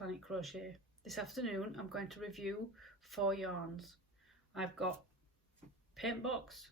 Planet Crochet. This afternoon I'm going to review 4 yarns. I've got Paintbox,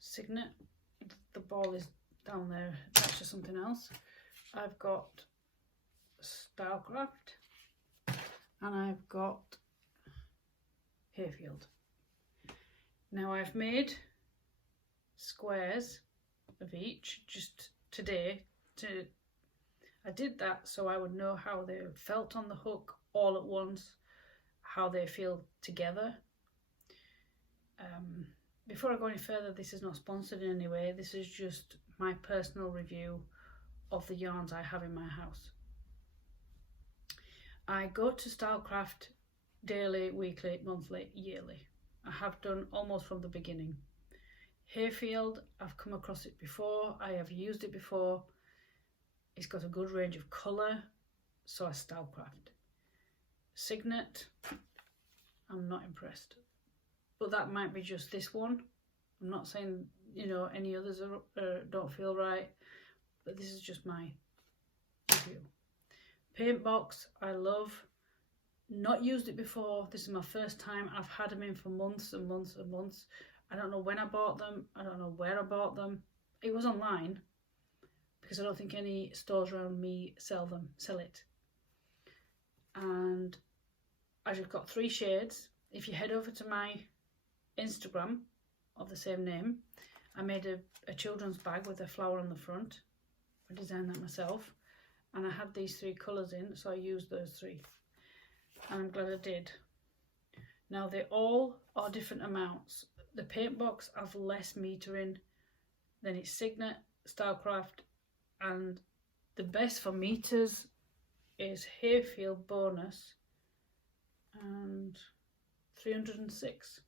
Signet, the ball is down there, that's just something else. I've got Lovecraft, and I've got Hayfield. Now I've made squares of each just today. I did that so I would know how they felt on the hook all at once, how they feel together. Before I go any further, this is not sponsored in any way. This is just my personal review of the yarns I have in my house. I go to Lovecraft daily, weekly, monthly, yearly. I have done almost from the beginning. Hayfield, I've come across it before, I have used it before. It's got a good range of colour, so I Lovecraft. Signet, I'm not impressed. But that might be just this one. I'm not saying, you know, any others don't feel right, but this is just my review. Paintbox, I love. Not used it before. This is my first time. I've had them in for months and months and months. I don't know when I bought them. I don't know where I bought them. It was online because I don't think any stores around me sell it. And I just got 3 shades. If you head over to my Instagram of the same name, I made a children's bag with a flower on the front. I designed that myself, and I had these 3 colours in, so I used those 3, and I'm glad I did. Now they all are different amounts. The Paintbox has less metre in than its Signet, Lovecraft, and the best for meters is Hayfield Bonus and 306.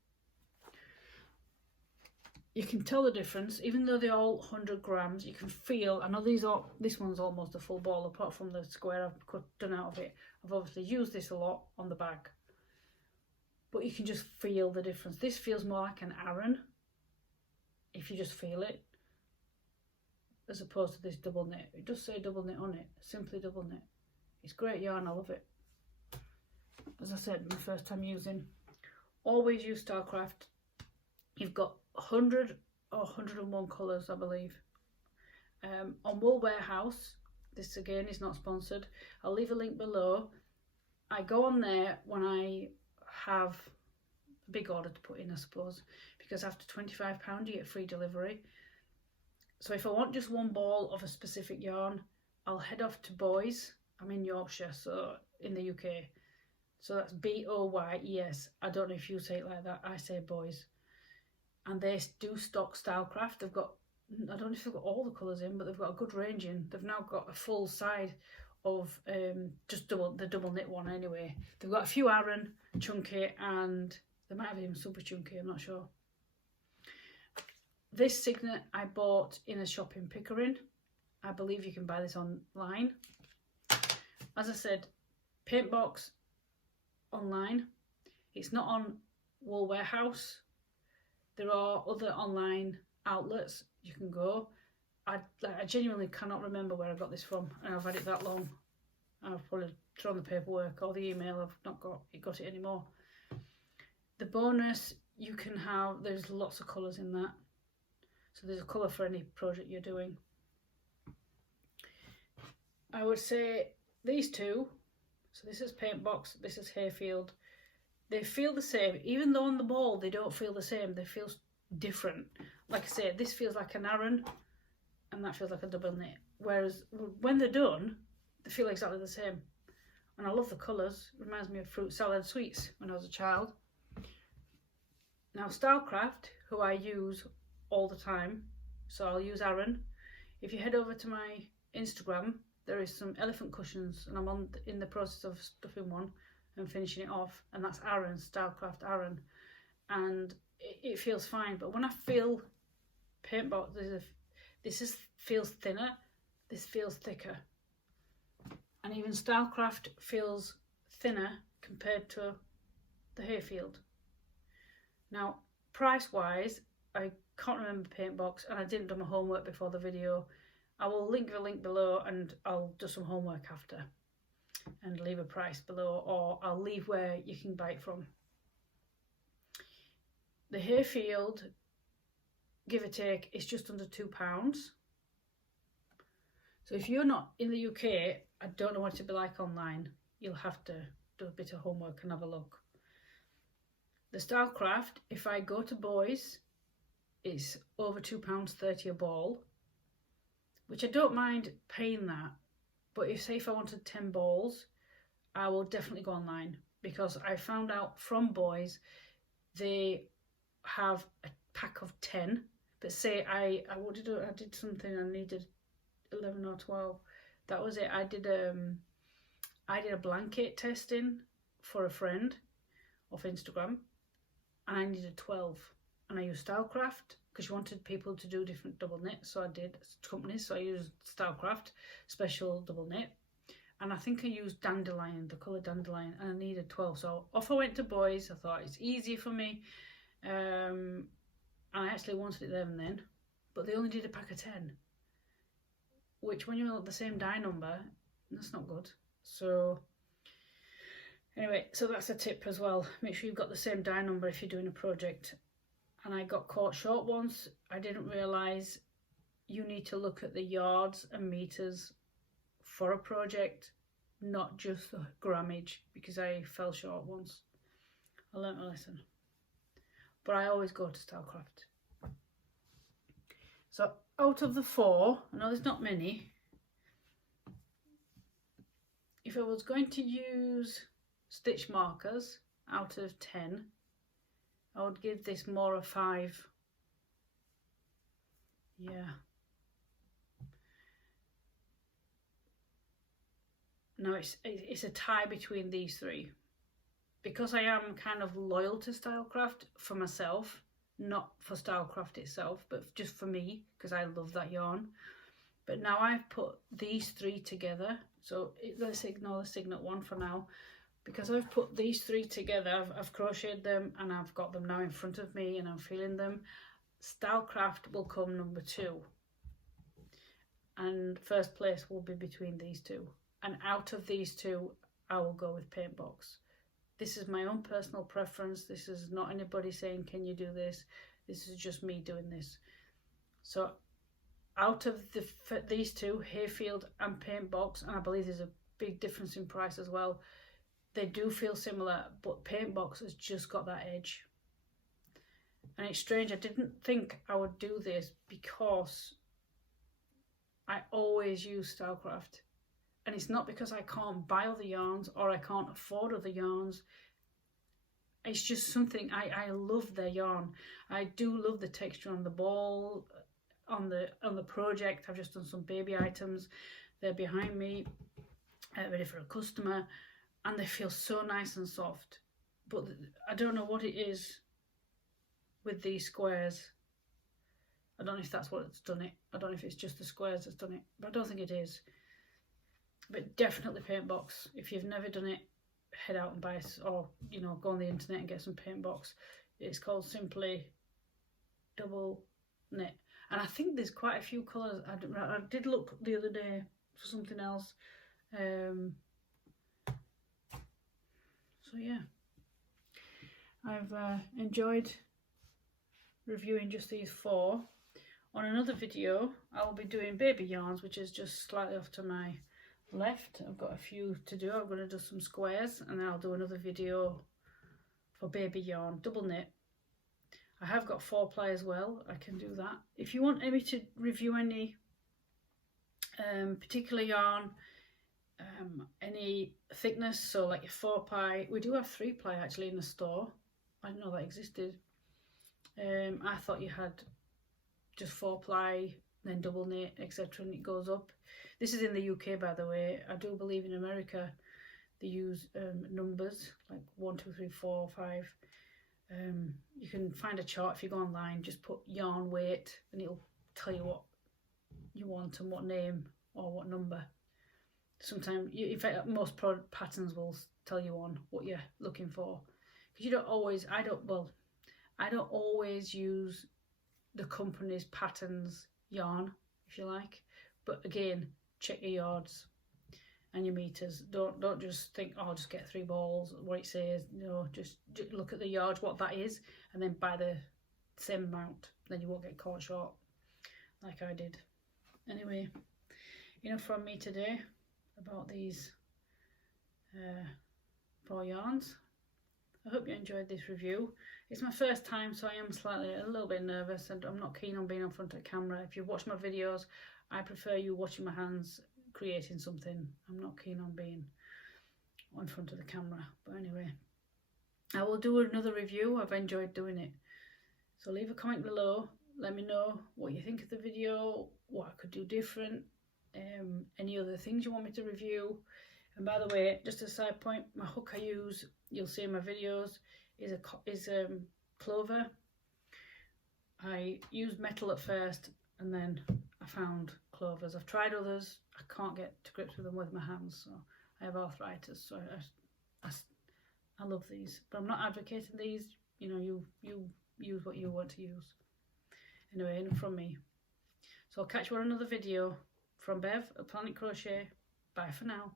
You can tell the difference, even though they're all 100 grams. You can feel. I know this one's almost a full ball, apart from the square I've done out of it. I've obviously used this a lot on the bag, but you can just feel the difference. This feels more like an Aran, if you just feel it, as opposed to this double knit. It does say double knit on it, simply double knit. It's great yarn, I love it. As I said, my first time using. Always use Lovecraft. You've got 100 or 101 colours, I believe. On Wool Warehouse, this again is not sponsored, I'll leave a link below. I go on there when I have a big order to put in, I suppose, because after £25 you get free delivery. So if I want just one ball of a specific yarn, I'll head off to Boys. I'm in Yorkshire, so in the UK. So that's B-O-Y-E-S. I don't know if you say it like that. I say Boys. And they do stock Lovecraft. They've got, I don't know if they've got all the colours in, but they've got a good range in. They've now got a full side of just the double knit one anyway. They've got a few Aran, chunky, and they might have even super chunky, I'm not sure. This Signet I bought in a shop in Pickering. I believe you can buy this online. As I said, Paintbox online. It's not on Wool Warehouse. There are other online outlets you can go. I genuinely cannot remember where I got this from, and I've had it that long. I've probably thrown the paperwork or the email. I've not got it anymore. The bonus you can have, there's lots of colours in that. So there's a colour for any project you're doing. I would say these two, so this is Paintbox, this is Hayfield, they feel the same. Even though on the ball they don't feel the same, they feel different. Like I say, this feels like an Aran and that feels like a double knit. Whereas when they're done, they feel exactly the same. And I love the colours. It reminds me of fruit salad sweets when I was a child. Now Lovecraft, who I use all the time, so I'll use Aran. If you head over to my Instagram, there is some elephant cushions, and I'm in the process of stuffing one and finishing it off, and that's Aran, Lovecraft Aran, and it feels fine. But when I feel Paintbox, this feels thinner, this feels thicker, and even Lovecraft feels thinner compared to the Hayfield. Now, price wise, I can't remember Paintbox, and I didn't do my homework before the video. I will link the link below, and I'll do some homework after. and leave a price below, or I'll leave where you can buy it from. The Hayfield, give or take, is just under £2. So if you're not in the UK, I don't know what it'll be like online. You'll have to do a bit of homework and have a look. The Stylecraft, if I go to boys, it's over £2.30 a ball, which I don't mind paying that. But if I wanted 10 balls, I will definitely go online, because I found out from boys they have a pack of 10. But say I did something, I needed 11 or 12. That was it. I did a blanket testing for a friend off Instagram, and I needed 12. And I used Stylecraft because she wanted people to do different double knit. So I did companies. So I used Stylecraft special double knit, and I think I used dandelion, the colour dandelion, and I needed 12. So off I went to boys. I thought it's easy for me, and I actually wanted it there and then, but they only did a pack of 10, which when you're the same die number, that's not good. So anyway, so that's a tip as well. Make sure you've got the same die number if you're doing a project. And I got caught short once. I didn't realise you need to look at the yards and meters for a project, not just the grammage, because I fell short once. I learnt my lesson. But I always go to Stylecraft. So out of the 4, I know there's not many. If I was going to use stitch markers out of 10, I would give this more a 5. Yeah. No, it's a tie between these 3. Because I am kind of loyal to Stylecraft for myself, not for Stylecraft itself, but just for me, because I love that yarn. But now I've put these 3 together, so let's ignore the Signet one for now. Because I've put these 3 together, I've crocheted them and I've got them now in front of me and I'm feeling them. Stylecraft will come number 2. And first place will be between these 2. And out of these 2, I will go with Paintbox. This is my own personal preference. This is not anybody saying, can you do this? This is just me doing this. So out of these 2, Hayfield and Paintbox, and I believe there's a big difference in price as well, they do feel similar, but Paintbox has just got that edge. And it's strange, I didn't think I would do this because I always use Stylecraft. And it's not because I can't buy other yarns or I can't afford other yarns. It's just something, I love their yarn. I do love the texture on the ball, on the project. I've just done some baby items. They're behind me, ready for a customer. And they feel so nice and soft. But I don't know what it is with these squares. I don't know if that's what's done it. I don't know if it's just the squares that's done it. But I don't think it is. But definitely Paintbox. If you've never done it, head out and buy it. Or, you know, go on the internet and get some Paintbox. It's called Simply Double Knit. And I think there's quite a few colours. I did look the other day for something else. So yeah, I've enjoyed reviewing just these 4. On another video, I'll be doing baby yarns, which is just slightly off to my left. I've got a few to do. I'm going to do some squares, and then I'll do another video for baby yarn, double knit. I have got 4-ply as well. I can do that. If you want me to review any particular yarn, any thickness, so like a 4-ply, we do have 3-ply actually in the store. I didn't know that existed. I thought you had just 4-ply, then double knit, etc., and it goes up. This is in the UK, by the way. I do believe in America they use numbers like 1, 2, 3, 4, 5. You can find a chart if you go online, just put yarn weight and it'll tell you what you want and what name or what number. Sometimes, in fact, most patterns will tell you on what you're looking for, because you don't always. I don't always use the company's patterns yarn, if you like. But again, check your yards. and your meters. Don't just think, oh, I'll just get 3 balls, what it says. You know, just look at the yardage, what that is, and then buy the same amount. Then you won't get caught short like I did. Anyway, enough from me today about these 4 yarns. I hope you enjoyed this review. It's my first time, so I am a little bit nervous, and I'm not keen on being in front of the camera. If you've watched my videos, I prefer you watching my hands creating something. I'm not keen on being in front of the camera. But anyway, I will do another review. I've enjoyed doing it. So leave a comment below. Let me know what you think of the video, what I could do different, any other things you want me to review. And by the way, just a side point, my hook I use, you'll see in my videos, is clover. I used metal at first, and then I found clovers. I've tried others. I can't get to grips with them with my hands, so I have arthritis. So I love these, but I'm not advocating these. You know, you use what you want to use. Anyway, enough from me. So I'll catch you on another video. From Bev at Planet Crochet. Bye for now.